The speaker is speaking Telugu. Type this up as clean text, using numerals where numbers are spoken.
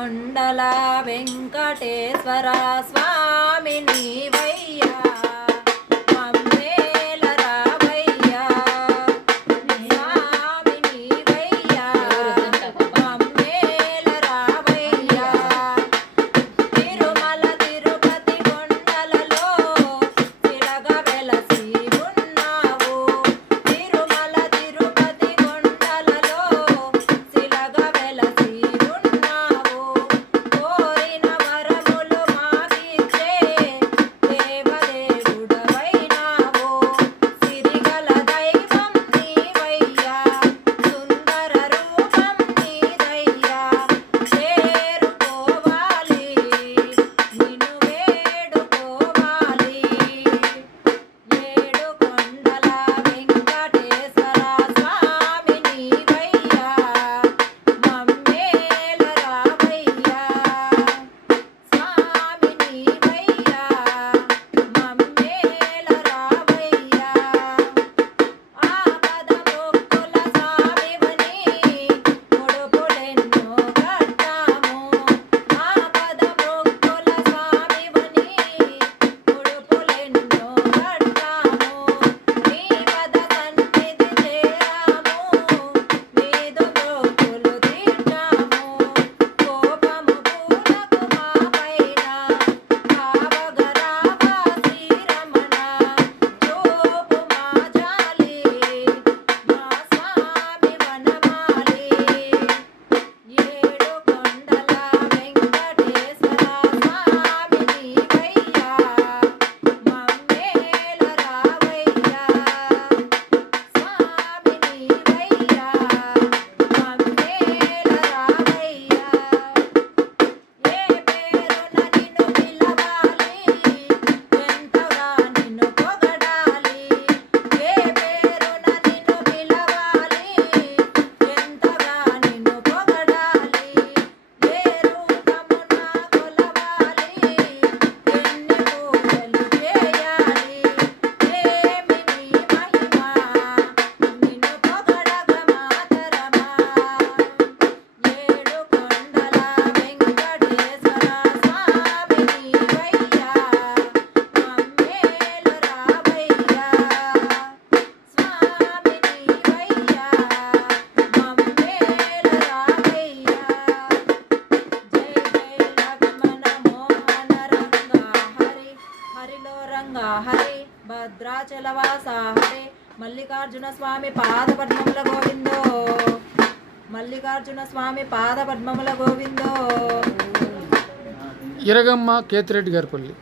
కొండల వెంకటేశ్వర స్వామి నీవయ్యా మమ్మేల రావయ్యా స్వామి నీవయ్యా మమ్మేల రావయ్యా తిరుమల తిరుపతి కొండలలో తిరగ వెలసి ఉన్నావు తిరుమల తిరుపతి కొండలలో తిరగ వెలసి ఉన్నావు కోరిన వరములు మాకిచ్చే దేవదేవుడవైనావు సిరిగల దైవం నీవయ్యా సుందర రూపం నీదయ్యా చేరుకోవాలి నిన్ను వేడుకోవాలి ఏడు కొండల వెంకటేశ్వర స్వామి నీవయ్యా మమ్మేల రావయ్యా స్వామి నీవయ్యా మమ్మేల రావయ్యా ఆపద మొక్కుల స్వామివని ముడుపులెన్నో కట్టాము ఆపద మొక్కుల స్వామివని ముడుపులెన్నో కట్టాము నీ పద సన్నిధి చేరాము నీదు మొక్కులు తీర్చాము కోపము పూలకు మాపైన కావగరావా శ్రీరమణ చూపు మా జాలి మా స్వామి వనమాలి ఏడు కొండల వెంకటేశ్వర స్వామి నీవయ్యా మమ్మేల రావయ్యా స్వామి నీవయ్యా మమ్మేల రావయ్యా ఏ పేరున నిన్ను పిలవాలి ఎంతగా నిన్ను పొగడాలి ఏ పేరున నిన్ను పిలవాలి ఎంతగా నిన్ను పొగడాలి ఏ రూపమున కొలవాలి ఎన్ని పూజలు చేయాలి ఏమి నీ మహిమ నిన్ను పొగడగ మాతరమా ఏడు కొండల వెంకటేశ్వర స్వామి నీవయ్యా మమ్మేల రావయ్యా స్వామి నీవయ్యా మమ్మేల రావయ్యా జై జై లక్ష్మణ మోహన రంగా హరి హరిలో రంగా హరి భద్రాచలవాస హరి మల్లికార్జున స్వామి పాదపద్మముల గోవిందో మల్లికార్జున స్వామి పాదపద్మముల గోవిందో ఇరగమ్మ కేతిరెడ్డి గారిపల్లి.